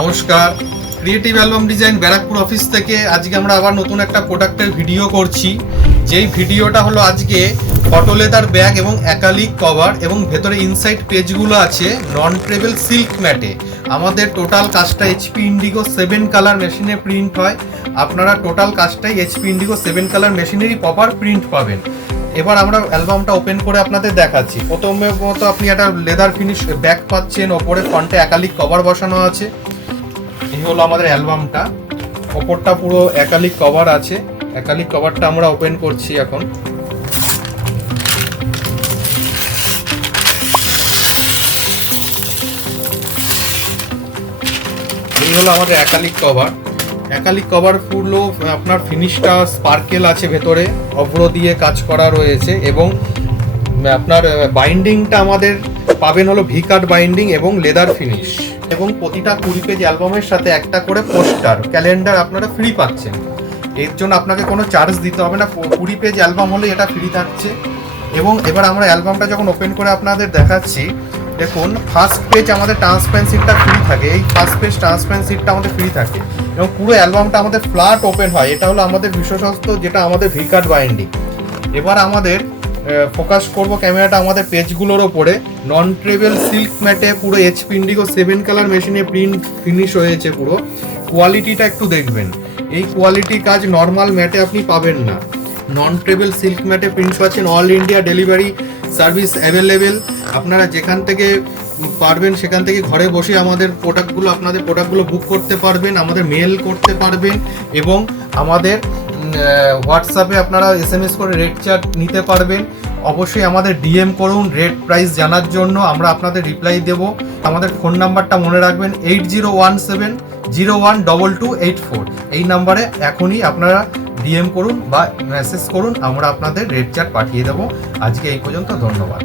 নমস্কার, creative album design Barrackpore office থেকে আজকে আমরা আবার নতুন একটা প্রোডাক্টের ভিডিও করছি। যেই ভিডিওটা হলো আজকে ফটো লেদার ব্যাগ এবং অ্যাকালিক কভার এবং ভেতরে ইনসাইড পেজগুলো আছে নন ট্রেবেল সিল্ক ম্যাটে। আমাদের টোটাল কাজটা এইচপি ইন্ডিগো 7 কালার মেশিনে প্রিন্ট হয়। আপনারা টোটাল কাজটাই এইচপি ইন্ডিগো 7 কালার মেশিনেরই প্রপার প্রিন্ট পাবেন। এবার আমরা অ্যালবামটা ওপেন করে আপনাদের দেখাচ্ছি। প্রথমে মতো আপনি একটা লেদার ফিনিশ ব্যাগ পাচ্ছেন, ওপরে ফ্রন্টে অ্যাকালিক কভার বসানো আছে। এই হলো আমাদের অ্যালবামটা, ওপরটা পুরো অ্যাকালিক কভার আছে। অ্যাকালিক কভারটা আমরা ওপেন করছি এখন। এই হলো আমাদের অ্যাকালিক কভার। অ্যাকালিক কভার পুরো আপনার ফিনিশটা স্পার্কেল আছে, ভেতরে অভ্র দিয়ে কাজ করা রয়েছে এবং আপনার বাইন্ডিংটা আমাদের পাবেন হলো ভি কাট বাইন্ডিং এবং লেদার ফিনিশ। এবং প্রতিটা 20 পেজ অ্যালবামের সাথে একটা করে পোস্টার ক্যালেন্ডার আপনারা ফ্রি পাচ্ছেন। এর জন্য আপনাকে কোনো চার্জ দিতে হবে না। 20 পেজ অ্যালবাম হলে এটা ফ্রি থাকছে। এবং এবার আমরা অ্যালবামটা যখন ওপেন করে আপনাদের দেখাচ্ছি, দেখুন ফার্স্ট পেজ আমাদের ট্রান্সপারেন্সিটা ফ্রি থাকে। এই ফার্স্ট পেজ ট্রান্সপারেন্সিটা আমাদের ফ্রি থাকে এবং পুরো অ্যালবামটা আমাদের ফ্ল্যাট ওপেন হয়। এটা হলো আমাদের বিশেষত্ব, যেটা আমাদের ভি কাট বাইন্ডিং। এবার আমাদের ফোকাস করব ক্যামেরাটা আমাদের পেজগুলোর ওপরে। নন ট্রেবেল সিল্ক ম্যাটে পুরো এইচপি ইন্ডিগো 7 কালার মেশিনে প্রিন্ট ফিনিশ হয়েছে। পুরো কোয়ালিটিটা একটু দেখবেন, এই কোয়ালিটি কাজ নর্মাল ম্যাটে আপনি পাবেন না। নন ট্রেবেল সিল্ক ম্যাটে প্রিন্ট পাচ্ছেন। All India delivery service available. আপনারা যেখান থেকে পারবেন সেখান থেকে ঘরে বসে আপনাদের প্রোডাক্টগুলো বুক করতে পারবেন, আমাদের মেল করতে পারবেন এবং আমাদের হোয়াটসঅ্যাপে আপনারা SMS করে রেট চার্ট নিতে পারবেন। অবশ্যই আমাদের ডিএম করুন রেট প্রাইস জানার জন্য, আমরা আপনাদের রিপ্লাই দেব। আমাদের ফোন নাম্বারটা মনে রাখবেন 8017012284। এই নাম্বারে এখনই আপনারা ডিএম করুন বা মেসেজ করুন, আমরা আপনাদের রেট চার্ট পাঠিয়ে দেবো। আজকে এই পর্যন্ত, ধন্যবাদ।